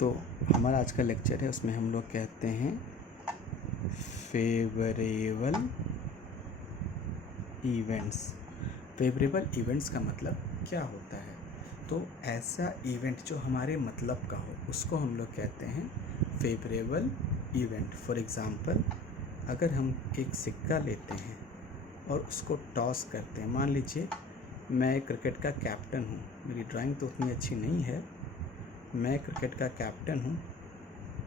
तो हमारा आज का लेक्चर है, उसमें हम लोग कहते हैं फेवरेबल इवेंट्स। फेवरेबल इवेंट्स का मतलब क्या होता है? तो ऐसा इवेंट जो हमारे मतलब का हो उसको हम लोग कहते हैं फेवरेबल इवेंट। फॉर एग्ज़ाम्पल, अगर हम एक सिक्का लेते हैं और उसको टॉस करते हैं, मान लीजिए मैं क्रिकेट का कैप्टन हूँ, मेरी ड्राइंग तो उतनी अच्छी नहीं है, मैं क्रिकेट का कैप्टन हूँ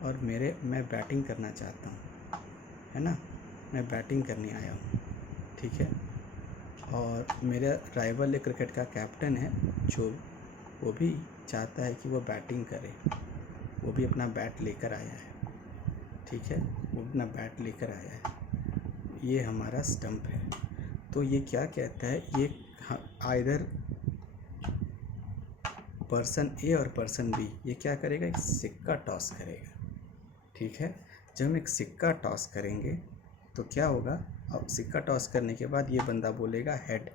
और मैं बैटिंग करना चाहता हूँ, है ना, मैं बैटिंग करने आया हूँ, ठीक है। और मेरा राइवल एक क्रिकेट का कैप्टन है जो वो भी चाहता है कि वो बैटिंग करे, वो भी अपना बैट लेकर आया है, ठीक है, वो अपना बैट लेकर आया है। ये हमारा स्टंप है। तो ये क्या कहता है, ये आइदर पर्सन ए और पर्सन बी ये क्या करेगा, एक सिक्का टॉस करेगा, ठीक है। जब हम एक सिक्का टॉस करेंगे तो क्या होगा, अब सिक्का टॉस करने के बाद ये बंदा बोलेगा हेड,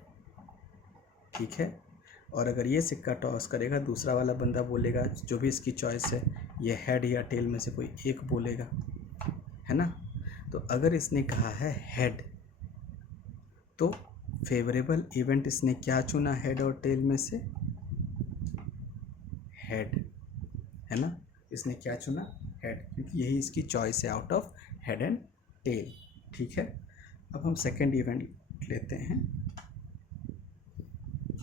ठीक है। और अगर ये सिक्का टॉस करेगा, दूसरा वाला बंदा बोलेगा, जो भी इसकी चॉइस है, ये हेड या टेल में से कोई एक बोलेगा, है ना। तो अगर इसने कहा है हेड, तो फेवरेबल इवेंट इसने क्या चुना, हेड और टेल में से हेड, है ना। इसने क्या चुना, हेड, क्योंकि यही इसकी चॉइस है out of head and tail, ठीक है। अब हम सेकंड इवेंट लेते हैं,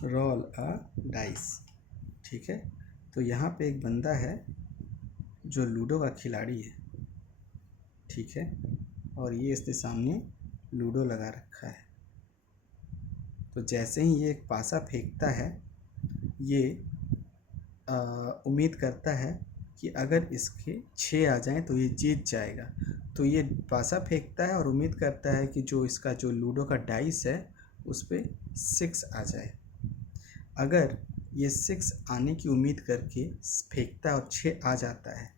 रोल अ डाइस, ठीक है। तो यहाँ पे एक बंदा है जो लूडो का खिलाड़ी है, ठीक है, और ये इसके सामने लूडो लगा रखा है। तो जैसे ही ये एक पासा फेंकता है, ये उम्मीद करता है कि अगर इसके 6 आ जाएं तो ये जीत जाएगा। तो ये पासा फेंकता है और उम्मीद करता है कि जो इसका जो लूडो का डाइस है उस पर 6 आ जाए। अगर ये 6 आने की उम्मीद करके फेंकता है और 6 आ जाता है,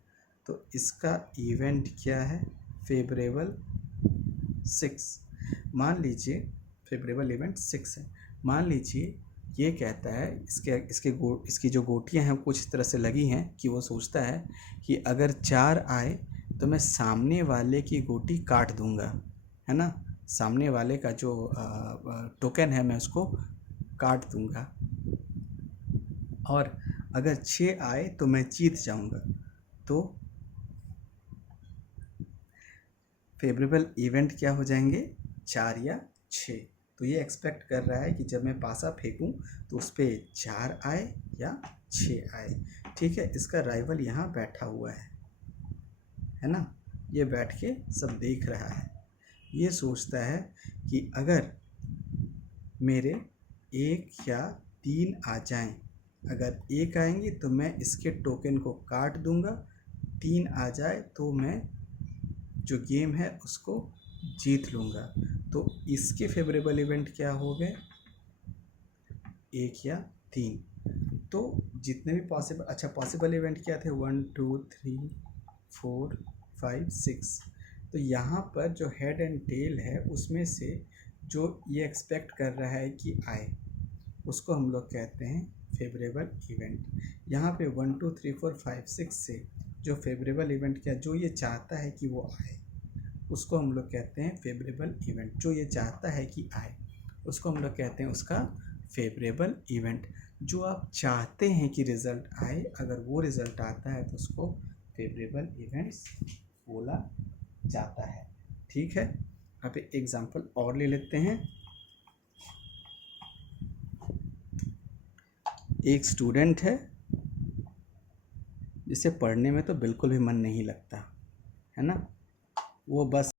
तो इसका इवेंट क्या है, फेवरेबल 6। मान लीजिए फेवरेबल इवेंट 6 है। मान लीजिए ये कहता है, इसकी जो गोटियां हैं कुछ इस तरह से लगी हैं कि वो सोचता है कि अगर 4 आए तो मैं सामने वाले की गोटी काट दूंगा, है ना, सामने वाले का जो टोकन है मैं उसको काट दूंगा, और अगर 6 आए तो मैं जीत जाऊंगा। तो फेवरेबल इवेंट क्या हो जाएंगे, 4 या 6। तो ये एक्सपेक्ट कर रहा है कि जब मैं पासा फेंकूं तो उस पर 4 आए या 6 आए, ठीक है। इसका राइवल यहाँ बैठा हुआ है ना, ये बैठ के सब देख रहा है। ये सोचता है कि अगर मेरे 1 या 3 आ जाएं, अगर 1 आएंगे तो मैं इसके टोकन को काट दूंगा, 3 आ जाए तो मैं जो गेम है उसको जीत लूँगा। तो इसके फेवरेबल इवेंट क्या हो गए, 1 या 3। तो जितने भी पॉसिबल, अच्छा पॉसिबल इवेंट क्या थे, 1 2 3 4 5 6। तो यहाँ पर जो हेड एंड टेल है उसमें से जो ये एक्सपेक्ट कर रहा है कि आए, उसको हम लोग कहते हैं फेवरेबल इवेंट। यहाँ पे 1 2 3 4 5 6 से जो फेवरेबल इवेंट क्या, जो ये चाहता है कि वो आए, उसको हम लोग कहते हैं फेवरेबल इवेंट। जो ये चाहता है कि आए उसको हम लोग कहते हैं उसका फेवरेबल इवेंट। जो आप चाहते हैं कि रिज़ल्ट आए, अगर वो रिज़ल्ट आता है तो उसको फेवरेबल इवेंट्स बोला जाता है, ठीक है। अब एक एग्जांपल और ले लेते हैं। एक स्टूडेंट है जिसे पढ़ने में तो बिल्कुल भी मन नहीं लगता, है ना, वो बस